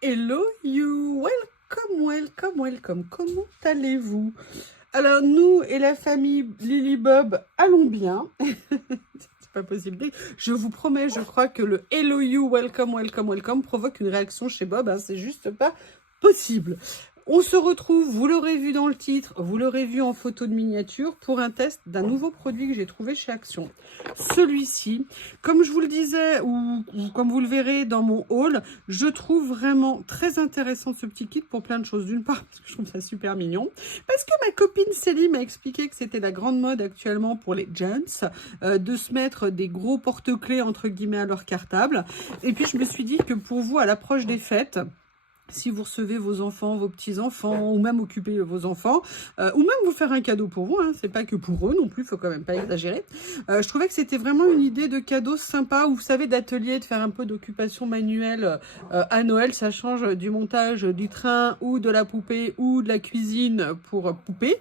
Hello you, welcome, welcome, welcome. Comment allez-vous? Alors nous et la famille Lily Bob allons bien. C'est pas possible. Je vous promets, je crois que le hello you, welcome, welcome, welcome provoque une réaction chez Bob. Hein, c'est juste pas possible. On se retrouve, vous l'aurez vu dans le titre, vous l'aurez vu en photo de miniature, pour un test d'un nouveau produit que j'ai trouvé chez Action. Celui-ci, comme je vous le disais, ou comme vous le verrez dans mon haul, je trouve vraiment très intéressant ce petit kit pour plein de choses. D'une part, parce que je trouve ça super mignon, parce que ma copine Célie m'a expliqué que c'était la grande mode actuellement pour les gents, de se mettre des gros porte-clés entre guillemets à leur cartable. Et puis je me suis dit que pour vous, à l'approche des fêtes, si vous recevez vos enfants, vos petits-enfants, ou même occuper vos enfants, ou même vous faire un cadeau pour vous, hein, c'est pas que pour eux non plus, il faut quand même pas exagérer. Je trouvais que c'était vraiment une idée de cadeau sympa, où vous savez, d'atelier, de faire un peu d'occupation manuelle à Noël. Ça change du montage du train, ou de la poupée, ou de la cuisine pour poupée.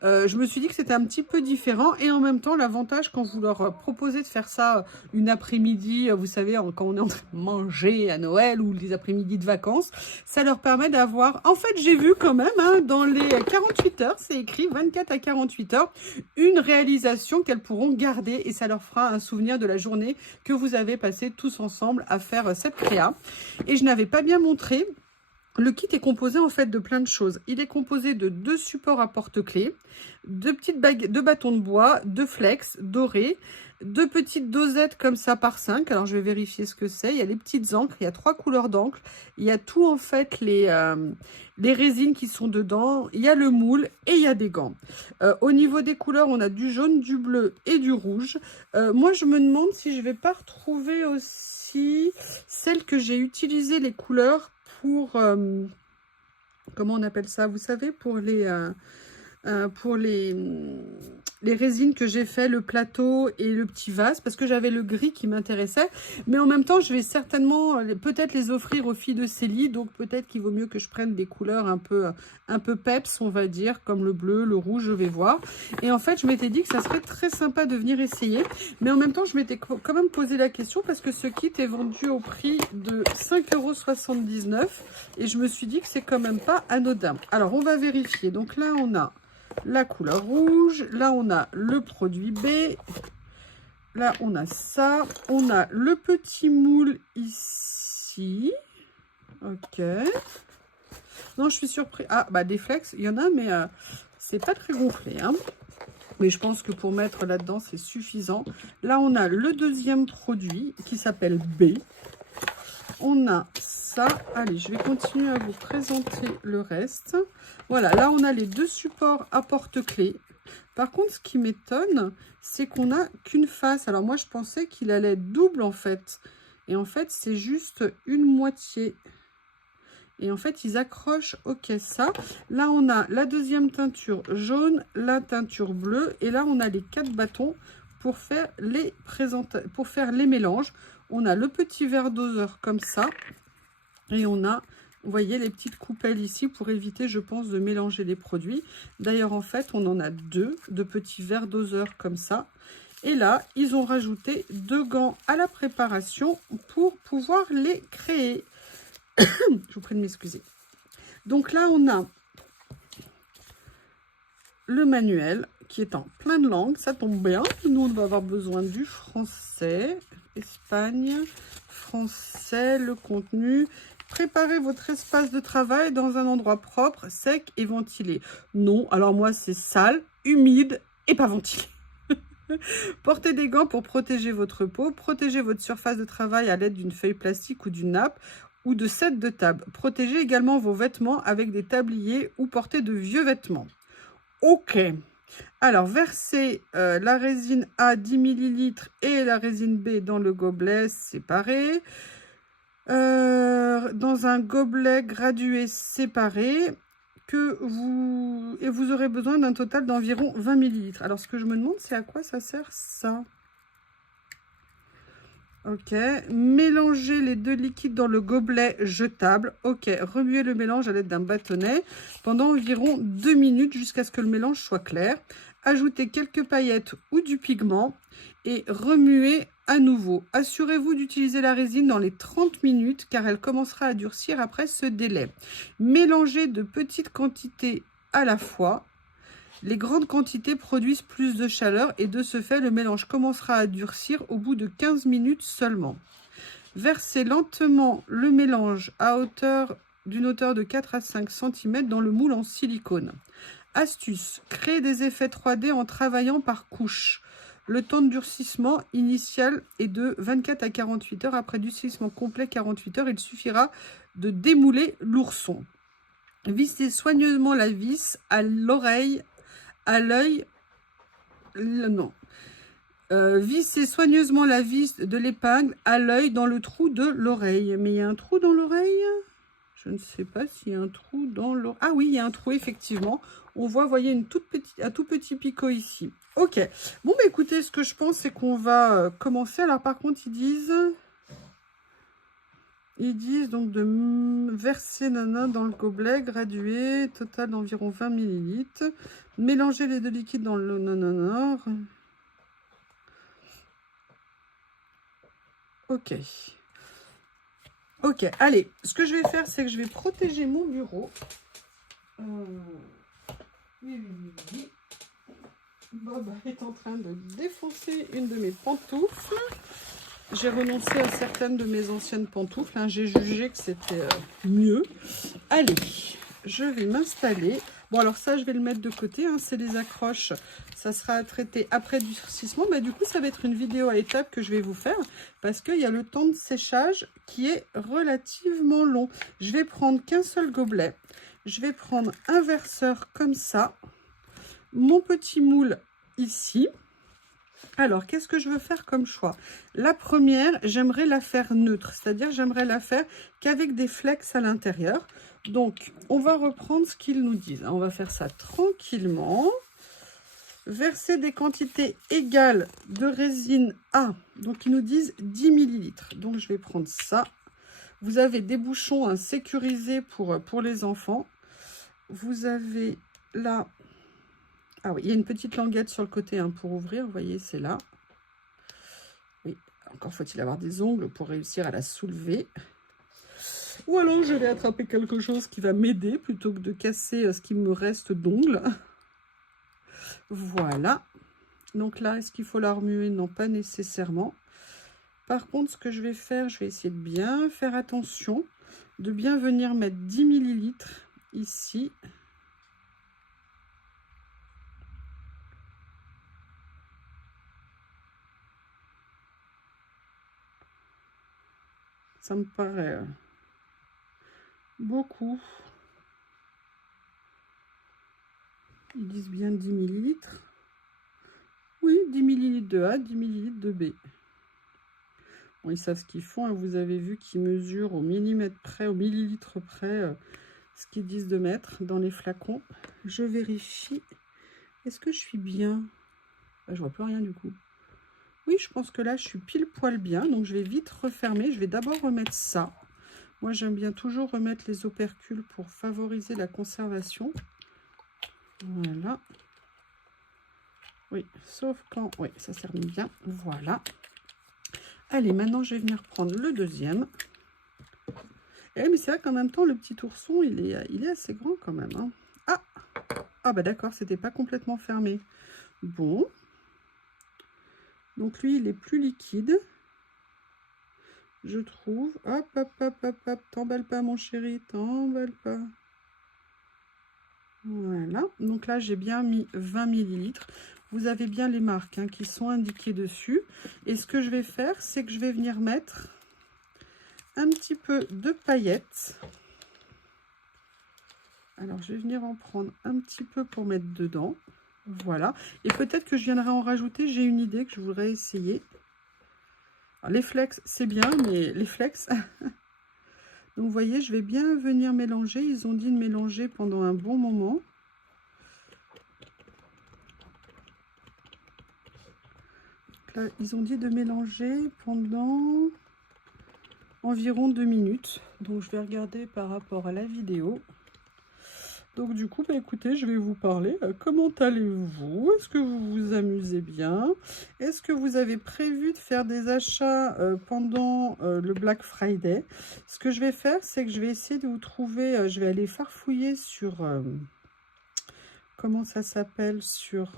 Je me suis dit que c'était un petit peu différent, et en même temps, l'avantage quand vous leur proposez de faire ça une après-midi, vous savez, quand on est en train de manger à Noël, ou les après-midi de vacances, ça leur permet d'avoir, en fait j'ai vu quand même, hein, dans les 48 heures, c'est écrit 24 à 48 heures, une réalisation qu'elles pourront garder, et ça leur fera un souvenir de la journée que vous avez passé tous ensemble à faire cette créa. Et je n'avais pas bien montré, le kit est composé en fait de plein de choses. Il est composé de 2 supports à porte-clés, 2 petites bagues, 2 bâtons de bois, 2 flex dorés, 2 petites dosettes comme ça par 5. Alors je vais vérifier ce que c'est. Il y a les petites encres, il y a 3 couleurs d'encre. Il y a tout en fait les résines qui sont dedans. Il y a le moule et il y a des gants. Au niveau des couleurs, on a du jaune, du bleu et du rouge. Moi je me demande si je vais pas retrouver aussi celles que j'ai utilisées, les couleurs pour, comment on appelle ça, vous savez, pour les résines que j'ai fait, le plateau et le petit vase, parce que j'avais le gris qui m'intéressait, mais en même temps je vais certainement peut-être les offrir aux filles de Célie, donc peut-être qu'il vaut mieux que je prenne des couleurs un peu peps, on va dire, comme le bleu, le rouge, je vais voir. Et en fait je m'étais dit que ça serait très sympa de venir essayer, mais en même temps je m'étais quand même posé la question, parce que ce kit est vendu au prix de 5,79 € et je me suis dit que c'est quand même pas anodin. Alors on va vérifier. Donc là on a la couleur rouge, là on a le produit B, là on a ça, on a le petit moule ici, ok. Non, je suis surpris. Ah bah des flex, il y en a, mais c'est pas très gonflé, hein. Mais je pense que pour mettre là-dedans c'est suffisant. Là on a le deuxième produit qui s'appelle B. On a ça. Allez, je vais continuer à vous présenter le reste. Voilà, là on a les 2 supports à porte-clés. Par contre, ce qui m'étonne, c'est qu'on n'a qu'une face. Alors moi, je pensais qu'il allait être double en fait. Et en fait, c'est juste une moitié. Et en fait, ils accrochent, ok, ça. Là, on a la deuxième teinture jaune, la teinture bleue. Et là, on a les 4 bâtons pour faire les mélanges. On a le petit verre doseur comme ça. Et on a, vous voyez, les petites coupelles ici pour éviter, je pense, de mélanger les produits. D'ailleurs, en fait, on en a 2 de petits verres doseurs comme ça. Et là, ils ont rajouté 2 gants à la préparation pour pouvoir les créer. Je vous prie de m'excuser. Donc là, on a le manuel qui est en plein de langues. Ça tombe bien. Nous, on va avoir besoin du français, Espagne, français, le contenu. Préparez votre espace de travail dans un endroit propre, sec et ventilé. Non, alors moi, c'est sale, humide et pas ventilé. Portez des gants pour protéger votre peau. Protégez votre surface de travail à l'aide d'une feuille plastique ou d'une nappe ou de set de table. Protégez également vos vêtements avec des tabliers ou portez de vieux vêtements. Ok. Alors, versez la résine A 10 ml et la résine B dans le gobelet séparé. Dans un gobelet gradué séparé. Et vous aurez besoin d'un total d'environ 20 ml. Alors, ce que je me demande, c'est à quoi ça sert ça? Ok, mélangez les 2 liquides dans le gobelet jetable. Ok, remuez le mélange à l'aide d'un bâtonnet pendant environ 2 minutes jusqu'à ce que le mélange soit clair. Ajoutez quelques paillettes ou du pigment et remuez À nouveau, assurez-vous d'utiliser la résine dans les 30 minutes car elle commencera à durcir après ce délai. Mélangez de petites quantités à la fois. Les grandes quantités produisent plus de chaleur et de ce fait, le mélange commencera à durcir au bout de 15 minutes seulement. Versez lentement le mélange d'une hauteur de 4 à 5 cm dans le moule en silicone. Astuce, créer des effets 3D en travaillant par couches. Le temps de durcissement initial est de 24 à 48 heures. Après durcissement complet 48 heures, il suffira de démouler l'ourson. Vissez soigneusement la vis à l'oreille, à l'œil. Non. Vissez soigneusement la vis de l'épingle à l'œil dans le trou de l'oreille. Mais il y a un trou dans l'oreille? Je ne sais pas s'il y a un trou dans l'oreille. Ah oui, il y a un trou, effectivement. On voit, voyez, un tout petit picot ici. Ok. Bon, bah écoutez, ce que je pense, c'est qu'on va commencer. Alors, par contre, ils disent donc de verser nana dans le gobelet, gradué, total d'environ 20 ml. Mélanger les deux liquides dans le nanana. Ok. Ok, allez. Ce que je vais faire, c'est que je vais protéger mon bureau. Oui. Bob est en train de défoncer une de mes pantoufles. J'ai renoncé à certaines de mes anciennes pantoufles. Hein. J'ai jugé que c'était mieux. Allez, je vais m'installer. Bon, alors ça, je vais le mettre de côté. Hein. C'est les accroches. Ça sera à traiter après durcissement. Mais du coup, ça va être une vidéo à étapes que je vais vous faire. Parce qu'il y a le temps de séchage qui est relativement long. Je vais prendre qu'un seul gobelet. Je vais prendre un verseur comme ça. Mon petit moule ici. Alors, qu'est-ce que je veux faire comme choix? La première, j'aimerais la faire neutre, c'est-à-dire j'aimerais la faire qu'avec des flex à l'intérieur. Donc, on va reprendre ce qu'ils nous disent. On va faire ça tranquillement. Verser des quantités égales de résine A. Donc, ils nous disent 10 ml. Donc, je vais prendre ça. Vous avez des bouchons hein, sécurisés pour les enfants. Vous avez là... Ah oui, il y a une petite languette sur le côté hein, pour ouvrir. Vous voyez, c'est là. Oui, encore faut-il avoir des ongles pour réussir à la soulever. Ou alors, je vais attraper quelque chose qui va m'aider plutôt que de casser ce qui me reste d'ongles. Voilà. Donc là, est-ce qu'il faut la remuer? Non, pas nécessairement. Par contre, ce que je vais faire, je vais essayer de bien faire attention, de bien venir mettre 10 ml ici. Ça me paraît beaucoup. Ils disent bien 10 ml. Oui, 10 ml de A, 10 ml de B. Bon, ils savent ce qu'ils font. Hein. Vous avez vu qu'ils mesurent au millimètre près, au millilitre près, ce qu'ils disent de mettre dans les flacons. Je vérifie. Est-ce que je suis bien? Je vois plus rien du coup. Oui, je pense que là, je suis pile poil bien. Donc, je vais vite refermer. Je vais d'abord remettre ça. Moi, j'aime bien toujours remettre les opercules pour favoriser la conservation. Voilà. Oui, sauf quand... Oui, ça termine bien. Voilà. Allez, maintenant, je vais venir prendre le deuxième. Et mais c'est vrai qu'en même temps, le petit ourson, il est assez grand quand même. Hein. Ah, bah d'accord, c'était pas complètement fermé. Bon. Donc, lui, il est plus liquide. Je trouve. Hop, hop, hop, hop, hop. T'emballe pas, mon chéri. T'emballe pas. Voilà. Donc là, j'ai bien mis 20 ml. Vous avez bien les marques hein, qui sont indiquées dessus. Et ce que je vais faire, c'est que je vais venir mettre un petit peu de paillettes. Alors, je vais venir en prendre un petit peu pour mettre dedans. Voilà. Et peut-être que je viendrai en rajouter. J'ai une idée que je voudrais essayer. Alors, les flex, c'est bien, mais les flex... Donc, vous voyez, je vais bien venir mélanger. Ils ont dit de mélanger pendant un bon moment. Là, ils ont dit de mélanger pendant environ 2 minutes. Donc, je vais regarder par rapport à la vidéo. Donc du coup, bah, écoutez, je vais vous parler. Comment allez-vous? Est-ce que vous vous amusez bien? Est-ce que vous avez prévu de faire des achats pendant le Black Friday? Ce que je vais faire, c'est que je vais essayer de vous trouver, je vais aller farfouiller sur, comment ça s'appelle, sur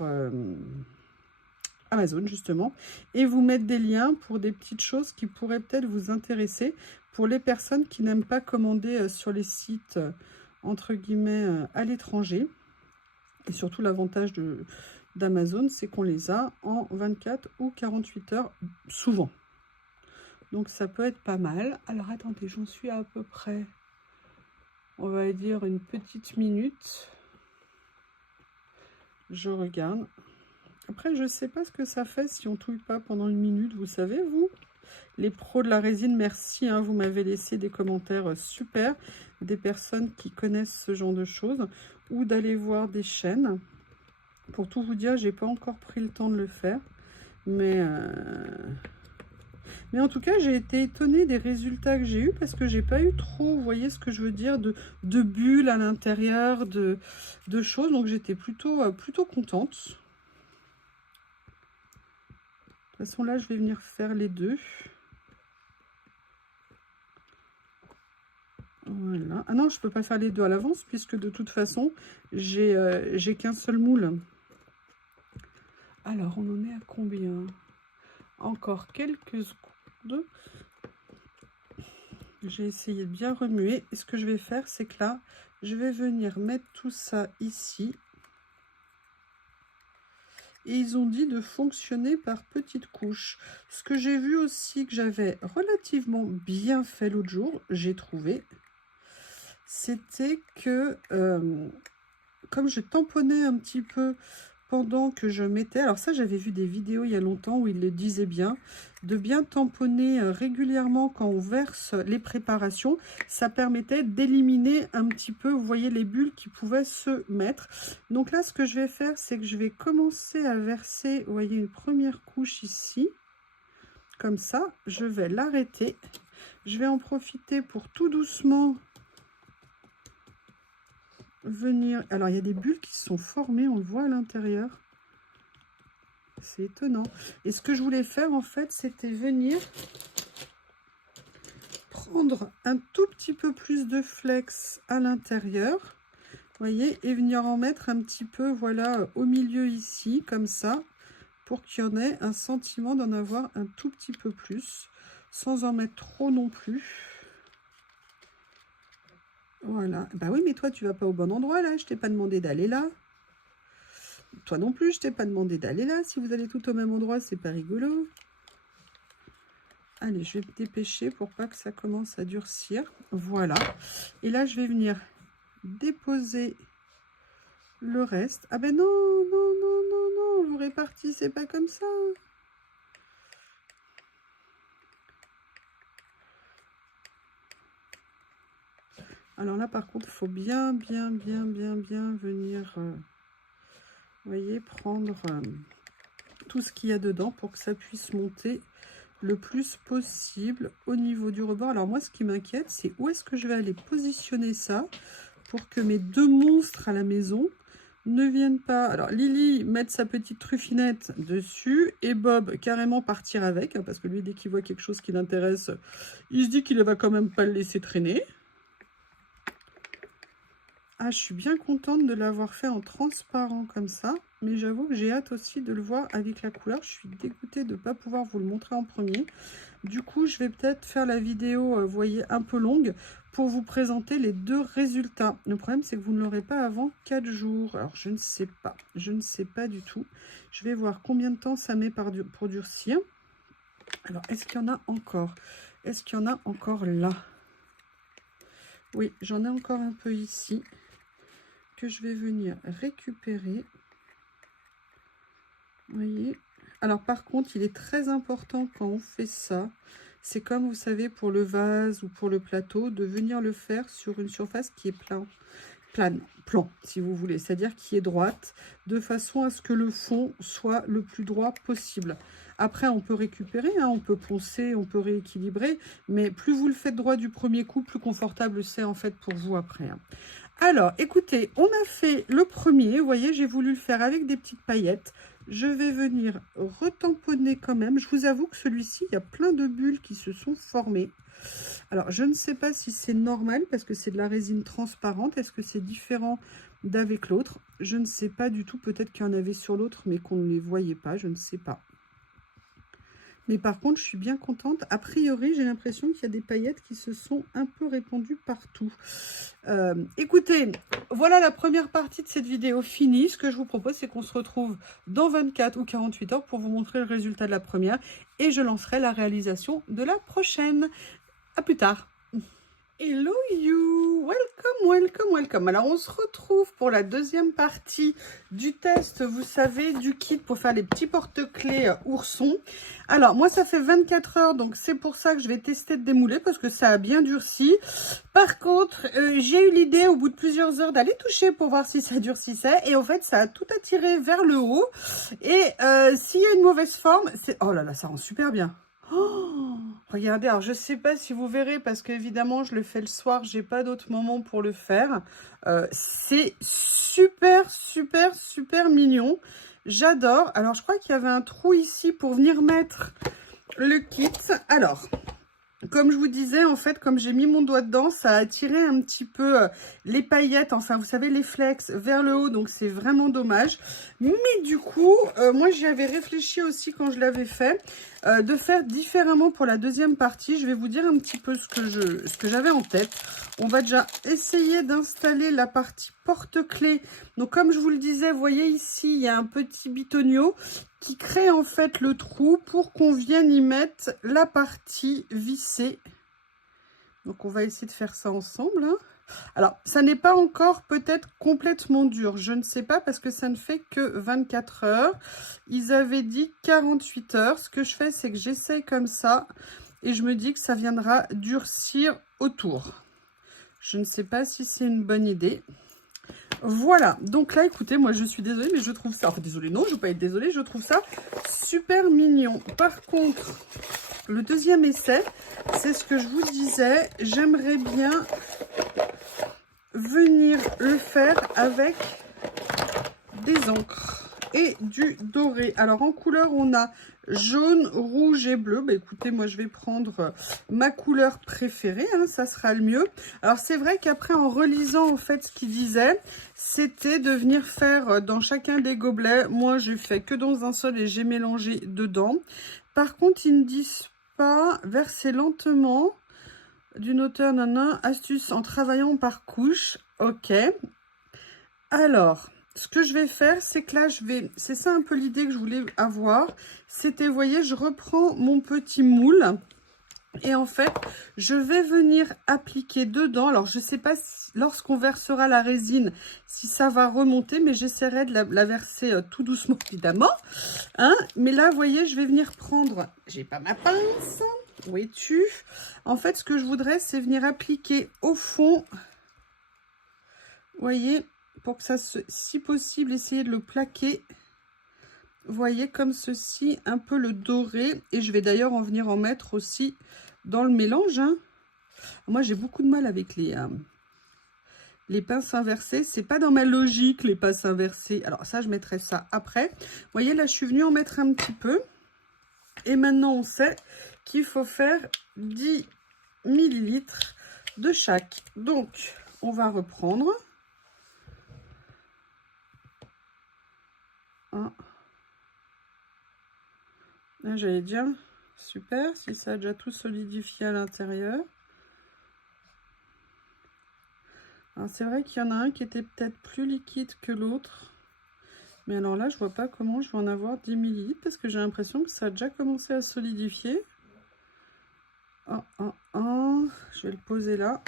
Amazon justement, et vous mettre des liens pour des petites choses qui pourraient peut-être vous intéresser pour les personnes qui n'aiment pas commander sur les sites entre guillemets à l'étranger. Et surtout l'avantage d'Amazon, c'est qu'on les a en 24 ou 48 heures souvent. Donc ça peut être pas mal. Alors attendez, j'en suis à peu près, on va dire une petite minute. Je regarde. Après, je sais pas ce que ça fait si on touille pas pendant une minute, vous savez, vous. Les pros de la résine, merci, hein, vous m'avez laissé des commentaires super, des personnes qui connaissent ce genre de choses, ou d'aller voir des chaînes. Pour tout vous dire, j'ai pas encore pris le temps de le faire, mais en tout cas, j'ai été étonnée des résultats que j'ai eu parce que j'ai pas eu trop, vous voyez ce que je veux dire, de bulles à l'intérieur, de choses, donc j'étais plutôt contente. De toute façon, là, je vais venir faire les deux. Voilà. Ah non, je peux pas faire les deux à l'avance puisque de toute façon, j'ai qu'un seul moule. Alors, on en est à combien? Encore quelques secondes. J'ai essayé de bien remuer. Et ce que je vais faire, c'est que là, je vais venir mettre tout ça ici. Et ils ont dit de fonctionner par petites couches. Ce que j'ai vu aussi que j'avais relativement bien fait l'autre jour, j'ai trouvé, c'était que comme je tamponnais un petit peu pendant que je mettais, alors ça j'avais vu des vidéos il y a longtemps où ils le disaient bien, de bien tamponner régulièrement quand on verse les préparations, ça permettait d'éliminer un petit peu, vous voyez, les bulles qui pouvaient se mettre. Donc là ce que je vais faire, c'est que je vais commencer à verser, vous voyez, une première couche ici, comme ça, je vais l'arrêter, je vais en profiter pour tout doucement venir, alors il y a des bulles qui se sont formées, on le voit à l'intérieur, c'est étonnant. Et ce que je voulais faire en fait, c'était venir prendre un tout petit peu plus de flex à l'intérieur, vous voyez, et venir en mettre un petit peu, voilà, au milieu ici, comme ça, pour qu'il y en ait un sentiment d'en avoir un tout petit peu plus, sans en mettre trop non plus. Voilà. Bah oui, mais toi, tu vas pas au bon endroit, là. Je t'ai pas demandé d'aller là. Toi non plus, je t'ai pas demandé d'aller là. Si vous allez tout au même endroit, c'est pas rigolo. Allez, je vais me dépêcher pour pas que ça commence à durcir. Voilà. Et là, je vais venir déposer le reste. Ah ben non, non, non, non, non. Vous répartissez pas comme ça. Alors là, par contre, il faut bien venir, vous voyez, prendre tout ce qu'il y a dedans pour que ça puisse monter le plus possible au niveau du rebord. Alors moi, ce qui m'inquiète, c'est où est-ce que je vais aller positionner ça pour que mes deux monstres à la maison ne viennent pas. Alors Lily mettre sa petite truffinette dessus et Bob carrément partir avec, hein, parce que lui, dès qu'il voit quelque chose qui l'intéresse, il se dit qu'il ne va quand même pas le laisser traîner. Ah, je suis bien contente de l'avoir fait en transparent comme ça, mais j'avoue que j'ai hâte aussi de le voir avec la couleur. Je suis dégoûtée de ne pas pouvoir vous le montrer en premier. Du coup, je vais peut-être faire la vidéo, vous voyez, un peu longue pour vous présenter les deux résultats. Le problème, c'est que vous ne l'aurez pas avant 4 jours. Alors, je ne sais pas du tout. Je vais voir combien de temps ça met pour durcir. Alors, est-ce qu'il y en a encore? Est-ce qu'il y en a encore là? Oui, j'en ai encore un peu ici que je vais venir récupérer. Vous voyez? Alors par contre, il est très important quand on fait ça, c'est comme vous savez pour le vase ou pour le plateau, de venir le faire sur une surface qui est plan si vous voulez, c'est-à-dire qui est droite, de façon à ce que le fond soit le plus droit possible. Après, on peut récupérer, hein, on peut poncer, on peut rééquilibrer. Mais plus vous le faites droit du premier coup, plus confortable c'est en fait pour vous après. Hein. Alors, écoutez, on a fait le premier. Vous voyez, j'ai voulu le faire avec des petites paillettes. Je vais venir retamponner quand même. Je vous avoue que celui-ci, il y a plein de bulles qui se sont formées. Alors, je ne sais pas si c'est normal parce que c'est de la résine transparente. Est-ce que c'est différent d'avec l'autre? Je ne sais pas du tout. Peut-être qu'il y en avait sur l'autre, mais qu'on ne les voyait pas. Je ne sais pas. Mais par contre, je suis bien contente. A priori, j'ai l'impression qu'il y a des paillettes qui se sont un peu répandues partout. Écoutez, voilà la première partie de cette vidéo finie. Ce que je vous propose, c'est qu'on se retrouve dans 24 ou 48 heures pour vous montrer le résultat de la première. Et je lancerai la réalisation de la prochaine. À plus tard. Hello you, welcome, welcome, welcome. Alors on se retrouve pour la deuxième partie du test, vous savez, du kit pour faire les petits porte-clés oursons. Alors moi ça fait 24 heures, donc c'est pour ça que je vais tester de démouler parce que ça a bien durci. Par contre, j'ai eu l'idée au bout de plusieurs heures d'aller toucher pour voir si ça durcissait. Et en fait ça a tout attiré vers le haut. Et s'il y a une mauvaise forme, c'est... Oh là là, ça rend super bien. Oh, regardez, alors je sais pas si vous verrez parce qu'évidemment je le fais le soir, j'ai pas d'autre moment pour le faire. C'est super, super, super mignon. J'adore. Alors je crois qu'il y avait un trou ici pour venir mettre le kit. Alors, comme je vous disais, en fait, comme j'ai mis mon doigt dedans, ça a attiré un petit peu les paillettes, enfin, vous savez, les flex vers le haut, donc c'est vraiment dommage. Mais du coup, moi, j'y avais réfléchi aussi quand je l'avais fait, de faire différemment pour la deuxième partie. Je vais vous dire un petit peu ce que j'avais en tête. On va déjà essayer d'installer la partie porte-clés. Donc, comme je vous le disais, vous voyez ici, il y a un petit bitonio qui crée en fait le trou pour qu'on vienne y mettre la partie vissée. Donc on va essayer de faire ça ensemble. Hein. Alors ça n'est pas encore peut-être complètement dur, je ne sais pas parce que ça ne fait que 24 heures. Ils avaient dit 48 heures. Ce que je fais, c'est que j'essaye comme ça et je me dis que ça viendra durcir autour. Je ne sais pas si c'est une bonne idée. Voilà, donc là, écoutez, moi, je suis désolée, mais je trouve ça... Enfin, désolée, non, je ne veux pas être désolée, je trouve ça super mignon. Par contre, le deuxième essai, c'est ce que je vous disais, j'aimerais bien venir le faire avec des encres et du doré. Alors, en couleur, on a jaune, rouge et bleu. Bah, écoutez, moi, je vais prendre ma couleur préférée. Hein, ça sera le mieux. Alors, c'est vrai qu'après, en relisant, en fait, ce qu'il disait, c'était de venir faire dans chacun des gobelets. Moi, j'ai fait que dans un seul et j'ai mélangé dedans. Par contre, ils ne disent pas verser lentement d'une hauteur, nana, astuce en travaillant par couche. Ok. Alors... ce que je vais faire, c'est que là, c'est ça un peu l'idée que je voulais avoir. C'était, vous voyez, je reprends mon petit moule. Et en fait, je vais venir appliquer dedans. Alors, je ne sais pas si, lorsqu'on versera la résine, si ça va remonter. Mais j'essaierai de la verser tout doucement, évidemment. Hein, mais là, vous voyez, je vais venir prendre... J'ai pas ma pince. Où es-tu? En fait, ce que je voudrais, c'est venir appliquer au fond. Vous voyez, pour que ça se, si possible, essayer de le plaquer, vous voyez, comme ceci, un peu le doré. Et je vais d'ailleurs en venir en mettre aussi dans le mélange. Hein. Moi, j'ai beaucoup de mal avec les pinces inversées. C'est pas dans ma logique, les pinces inversées. Alors ça, je mettrai ça après. Vous voyez, là, je suis venue en mettre un petit peu. Et maintenant, on sait qu'il faut faire 10 ml de chaque. Donc, on va reprendre. J'allais dire, super, si ça a déjà tout solidifié à l'intérieur. Alors c'est vrai qu'il y en a un qui était peut-être plus liquide que l'autre. Mais alors là, je vois pas comment je vais en avoir 10 ml parce que j'ai l'impression que ça a déjà commencé à solidifier. Je vais le poser là.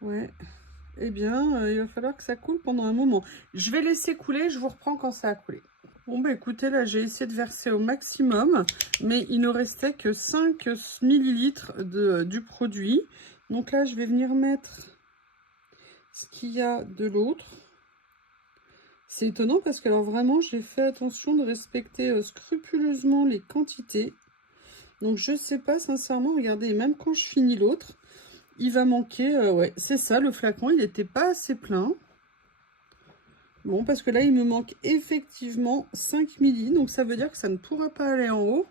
Ouais. Eh bien, il va falloir que ça coule pendant un moment. Je vais laisser couler, je vous reprends quand ça a coulé. Bon, bah écoutez, là, j'ai essayé de verser au maximum, mais il ne restait que 5 ml du produit. Donc là, je vais venir mettre ce qu'il y a de l'autre. C'est étonnant parce que alors vraiment, j'ai fait attention de respecter scrupuleusement les quantités. Donc je sais pas, sincèrement, regardez, même quand je finis l'autre, il va manquer, ouais, c'est ça, le flacon, il n'était pas assez plein. Bon, parce que là, il me manque effectivement 5 milli, donc ça veut dire que ça ne pourra pas aller en haut.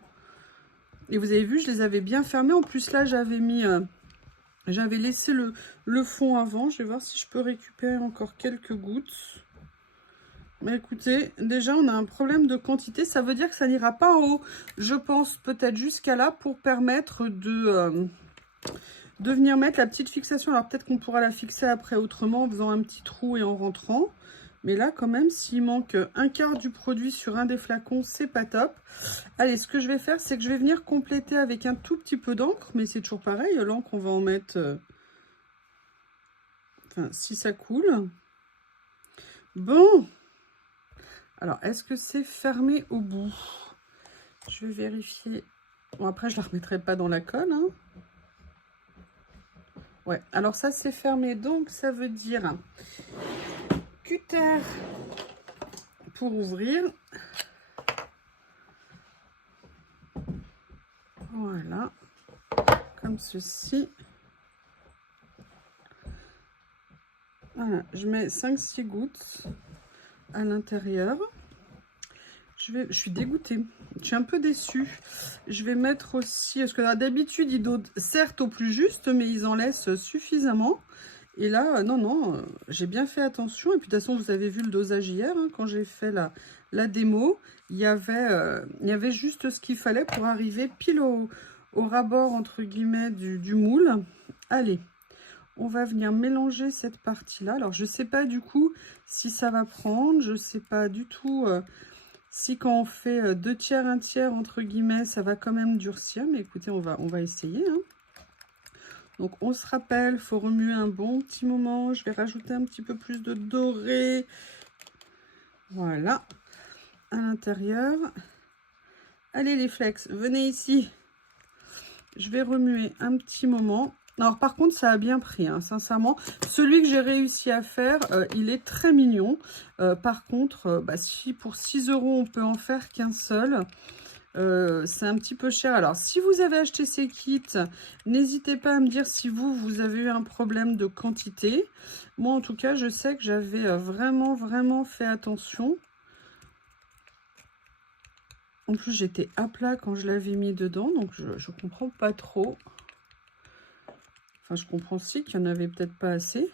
Et vous avez vu, je les avais bien fermés. En plus, là, j'avais mis, j'avais laissé le fond avant. Je vais voir si je peux récupérer encore quelques gouttes. Mais écoutez, déjà, on a un problème de quantité. Ça veut dire que ça n'ira pas en haut. Je pense peut-être jusqu'à là pour permettre de venir mettre la petite fixation. Alors, peut-être qu'on pourra la fixer après autrement en faisant un petit trou et en rentrant. Mais là, quand même, s'il manque un quart du produit sur un des flacons, c'est pas top. Allez, ce que je vais faire, c'est que je vais venir compléter avec un tout petit peu d'encre. Mais c'est toujours pareil, l'encre, on va en mettre... Enfin, si ça coule. Bon. Alors, est-ce que c'est fermé au bout? Je vais vérifier. Bon, après, je ne la remettrai pas dans la colle. Hein. Ouais, alors ça, c'est fermé. Donc, ça veut dire cutter pour ouvrir. Voilà. Comme ceci. Voilà, je mets 5-6 gouttes à l'intérieur. Je suis dégoûtée. Je suis un peu déçue. Je vais mettre aussi... Parce que d'habitude, ils dosent certes au plus juste, mais ils en laissent suffisamment. Et là, non, j'ai bien fait attention. Et puis, de toute façon, vous avez vu le dosage hier, hein, quand j'ai fait la démo. Il y avait juste ce qu'il fallait pour arriver pile au rabord, entre guillemets, du moule. Allez, on va venir mélanger cette partie-là. Alors, je ne sais pas du coup si ça va prendre. Je ne sais pas du tout... si quand on fait 2 tiers, 1 tiers, entre guillemets, ça va quand même durcir. Mais écoutez, on va essayer. Hein. Donc, on se rappelle, il faut remuer un bon petit moment. Je vais rajouter un petit peu plus de doré. Voilà. À l'intérieur. Allez, les flex, venez ici. Je vais remuer un petit moment. Alors, par contre, ça a bien pris, hein, sincèrement. Celui que j'ai réussi à faire, il est très mignon. Par contre, si pour 6 €, on peut en faire qu'un seul, c'est un petit peu cher. Alors, si vous avez acheté ces kits, n'hésitez pas à me dire si vous avez eu un problème de quantité. Moi, en tout cas, je sais que j'avais vraiment fait attention. En plus, j'étais à plat quand je l'avais mis dedans, donc je comprends pas trop. Enfin, je comprends aussi qu'il n'y en avait peut-être pas assez.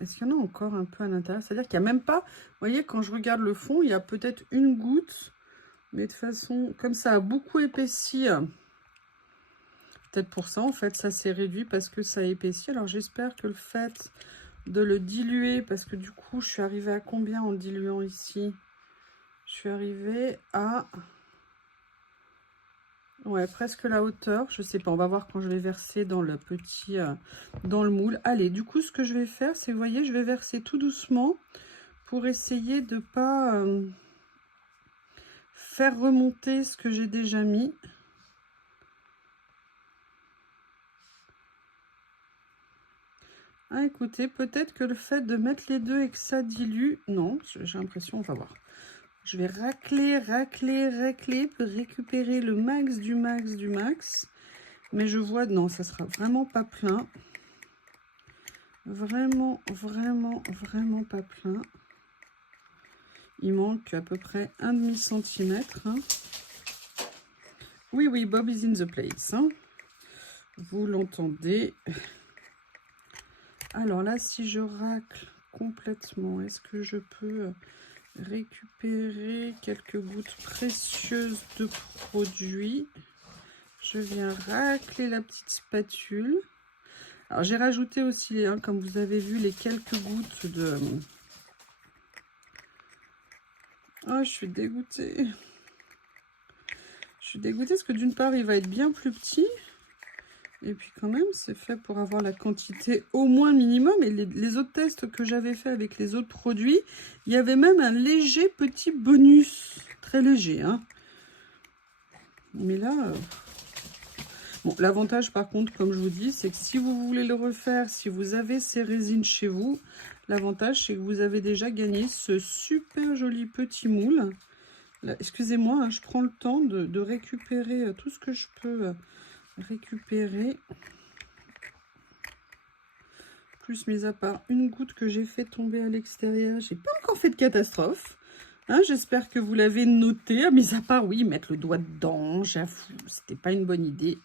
Est-ce qu'il y en a encore un peu à l'intérieur? C'est-à-dire qu'il n'y a même pas... Vous voyez, quand je regarde le fond, il y a peut-être une goutte. Mais de façon... Comme ça a beaucoup épaissi. Peut-être pour ça, en fait, ça s'est réduit parce que ça a épaissi. Alors, j'espère que le fait de le diluer... Parce que du coup, je suis arrivée à combien en diluant ici? Je suis arrivée à... Ouais, presque la hauteur, je sais pas, on va voir quand je vais verser dans le petit, dans le moule. Allez, du coup, ce que je vais faire, c'est, vous voyez, je vais verser tout doucement pour essayer de pas faire remonter ce que j'ai déjà mis. Ah, écoutez, peut-être que le fait de mettre les deux et que ça dilue, non, j'ai l'impression, on va voir. Je vais racler pour récupérer le max du max. Mais je vois, non, ça sera vraiment pas plein. Vraiment pas plein. Il manque à peu près 1,5 cm. Hein. Oui, Bob is in the place. Hein. Vous l'entendez. Alors là, si je racle complètement, est-ce que je peux récupérer quelques gouttes précieuses de produit? Je viens racler la petite spatule. Alors j'ai rajouté aussi, hein, comme vous avez vu, les quelques gouttes de... Oh, je suis dégoûtée. Je suis dégoûtée parce que d'une part, il va être bien plus petit. Et puis quand même, c'est fait pour avoir la quantité au moins minimum. Et les autres tests que j'avais fait avec les autres produits, il y avait même un léger petit bonus. Très léger, hein. Mais là... Bon, l'avantage par contre, comme je vous dis, c'est que si vous voulez le refaire, si vous avez ces résines chez vous, l'avantage c'est que vous avez déjà gagné ce super joli petit moule. Excusez-moi, hein, je prends le temps de récupérer tout ce que je peux récupérer. Plus, mis à part une goutte que j'ai fait tomber à l'extérieur, j'ai pas encore fait de catastrophe. Hein, j'espère que vous l'avez noté. Mis à part, oui, mettre le doigt dedans, j'avoue, c'était pas une bonne idée.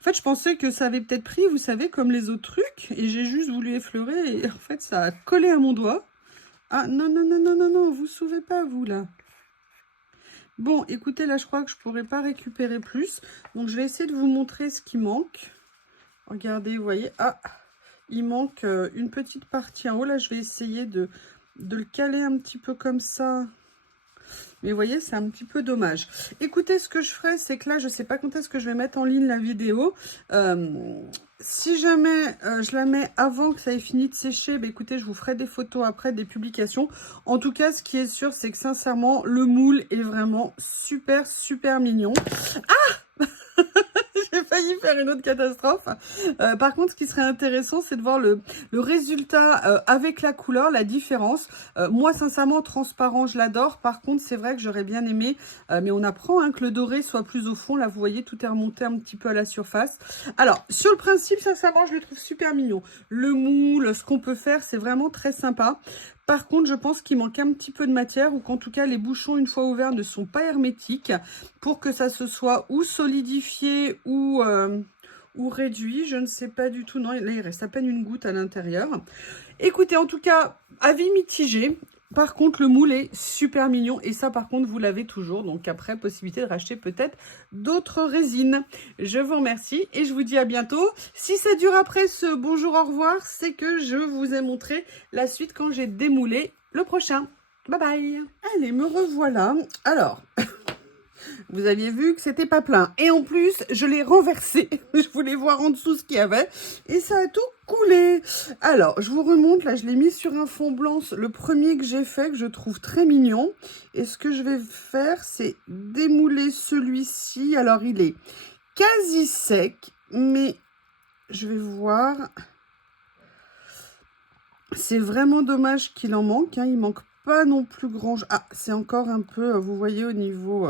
En fait, je pensais que ça avait peut-être pris, vous savez, comme les autres trucs, et j'ai juste voulu effleurer, et en fait, ça a collé à mon doigt. Ah, non, non, non, non, non, non, vous sauvez pas, vous, là. Bon, écoutez, là, je crois que je pourrais pas récupérer plus, donc je vais essayer de vous montrer ce qui manque. Regardez, vous voyez, ah, il manque une petite partie en haut. Là, je vais essayer de le caler un petit peu comme ça. Mais vous voyez, c'est un petit peu dommage. Écoutez, ce que je ferai, c'est que là, je ne sais pas quand est-ce que je vais mettre en ligne la vidéo. Si jamais je la mets avant que ça ait fini de sécher, bah, écoutez, je vous ferai des photos après, des publications. En tout cas, ce qui est sûr, c'est que sincèrement, le moule est vraiment super, super mignon. Ah j'ai failli faire une autre catastrophe. Par contre, ce qui serait intéressant, c'est de voir le résultat avec la couleur, la différence. Moi, sincèrement, transparent, je l'adore. Par contre, c'est vrai que j'aurais bien aimé, mais on apprend hein, que le doré soit plus au fond. Là, vous voyez, tout est remonté un petit peu à la surface. Alors, sur le principe, sincèrement, je le trouve super mignon. Le moule, ce qu'on peut faire, c'est vraiment très sympa. Par contre, je pense qu'il manque un petit peu de matière ou qu'en tout cas, les bouchons, une fois ouverts, ne sont pas hermétiques pour que ça se soit ou solidifié ou réduit. Je ne sais pas du tout. Non, là, il reste à peine une goutte à l'intérieur. Écoutez, en tout cas, avis mitigé. Par contre, le moule est super mignon et ça, par contre, vous l'avez toujours. Donc après, possibilité de racheter peut-être d'autres résines. Je vous remercie et je vous dis à bientôt. Si ça dure après ce bonjour, au revoir, c'est que je vous ai montré la suite quand j'ai démoulé le prochain. Bye bye. Allez, me revoilà. Alors... Vous aviez vu que c'était pas plein. Et en plus, je l'ai renversé. Je voulais voir en dessous ce qu'il y avait. Et ça a tout coulé. Alors, je vous remonte. Là, je l'ai mis sur un fond blanc. Le premier que j'ai fait, que je trouve très mignon. Et ce que je vais faire, c'est démouler celui-ci. Alors, il est quasi sec. Mais je vais voir. C'est vraiment dommage qu'il en manque. Hein. Il manque pas non plus grand. Ah, c'est encore un peu, vous voyez, au niveau...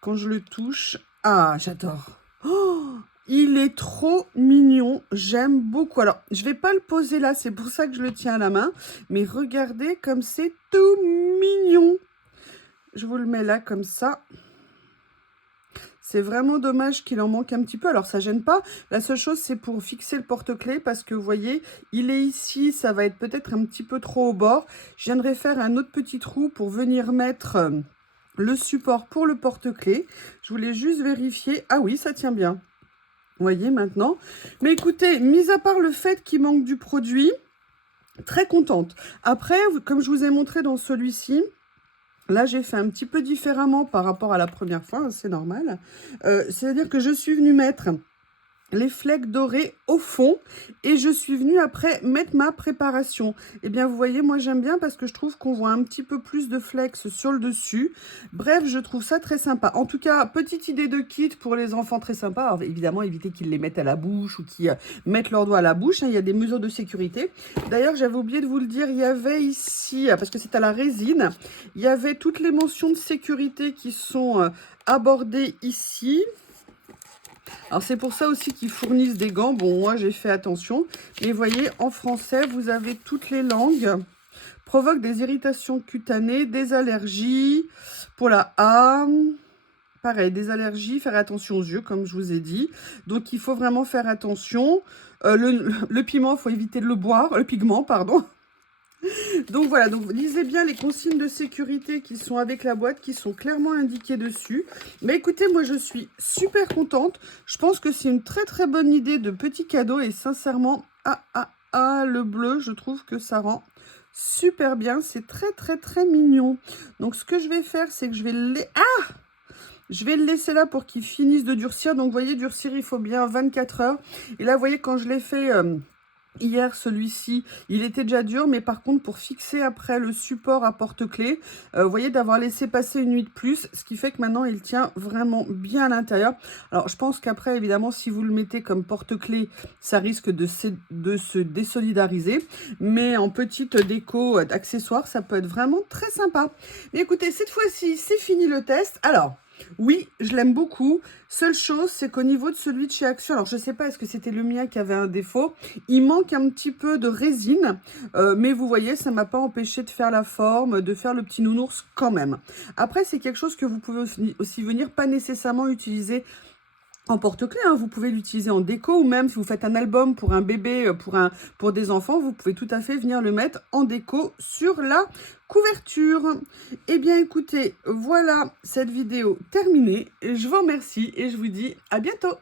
quand je le touche, ah, j'adore. Oh, il est trop mignon, j'aime beaucoup. Alors, je vais pas le poser là, c'est pour ça que je le tiens à la main. Mais regardez comme c'est tout mignon. Je vous le mets là comme ça. C'est vraiment dommage qu'il en manque un petit peu. Alors, ça gêne pas. La seule chose, c'est pour fixer le porte-clés parce que vous voyez, il est ici. Ça va être peut-être un petit peu trop au bord. Je viendrai faire un autre petit trou pour venir mettre... le support pour le porte-clés. Je voulais juste vérifier. Ah oui, ça tient bien. Vous voyez maintenant. Mais écoutez, mis à part le fait qu'il manque du produit, très contente. Après, comme je vous ai montré dans celui-ci, là, j'ai fait un petit peu différemment par rapport à la première fois. C'est normal. C'est-à-dire que je suis venue mettre... les flecks dorés au fond et je suis venue après mettre ma préparation. Et bien vous voyez, moi j'aime bien parce que je trouve qu'on voit un petit peu plus de flecks sur le dessus. Bref, je trouve ça très sympa. En tout cas, petite idée de kit pour les enfants très sympa. Alors, évidemment, évitez qu'ils les mettent à la bouche ou qu'ils mettent leurs doigts à la bouche. Hein. Il y a des mesures de sécurité. D'ailleurs, j'avais oublié de vous le dire, il y avait ici, parce que c'est à la résine, il y avait toutes les mentions de sécurité qui sont abordées ici. Alors, c'est pour ça aussi qu'ils fournissent des gants. Bon, moi, j'ai fait attention. Mais vous voyez, en français, vous avez toutes les langues. Provoque des irritations cutanées, des allergies. Pour la A, pareil, des allergies. Faire attention aux yeux, comme je vous ai dit. Donc, il faut vraiment faire attention. Le piment, il faut éviter de le boire. Le pigment, pardon. Donc voilà, donc lisez bien les consignes de sécurité qui sont avec la boîte, qui sont clairement indiquées dessus. Mais écoutez, moi je suis super contente. Je pense que c'est une très très bonne idée de petit cadeau et sincèrement, le bleu, je trouve que ça rend super bien. C'est très très très mignon. Donc ce que je vais faire, c'est que je vais je vais le laisser là pour qu'il finisse de durcir. Donc vous voyez, durcir, il faut bien 24 heures. Et là, vous voyez, quand je l'ai fait... Hier, celui-ci, il était déjà dur, mais par contre, pour fixer après le support à porte-clés, vous voyez, d'avoir laissé passer une nuit de plus, ce qui fait que maintenant, il tient vraiment bien à l'intérieur. Alors, je pense qu'après, évidemment, si vous le mettez comme porte-clés, ça risque de se désolidariser. Mais en petite déco d'accessoires, ça peut être vraiment très sympa. Mais écoutez, cette fois-ci, c'est fini le test. Alors, oui, je l'aime beaucoup. Seule chose, c'est qu'au niveau de celui de chez Action, alors je ne sais pas, est-ce que c'était le mien qui avait un défaut? Il manque un petit peu de résine, mais vous voyez, ça ne m'a pas empêché de faire la forme, de faire le petit nounours quand même. Après, c'est quelque chose que vous pouvez aussi venir pas nécessairement utiliser en porte-clés, hein. Vous pouvez l'utiliser en déco ou même si vous faites un album pour un bébé, pour des enfants, vous pouvez tout à fait venir le mettre en déco sur la couverture. Eh bien, écoutez, voilà cette vidéo terminée. Je vous remercie et je vous dis à bientôt.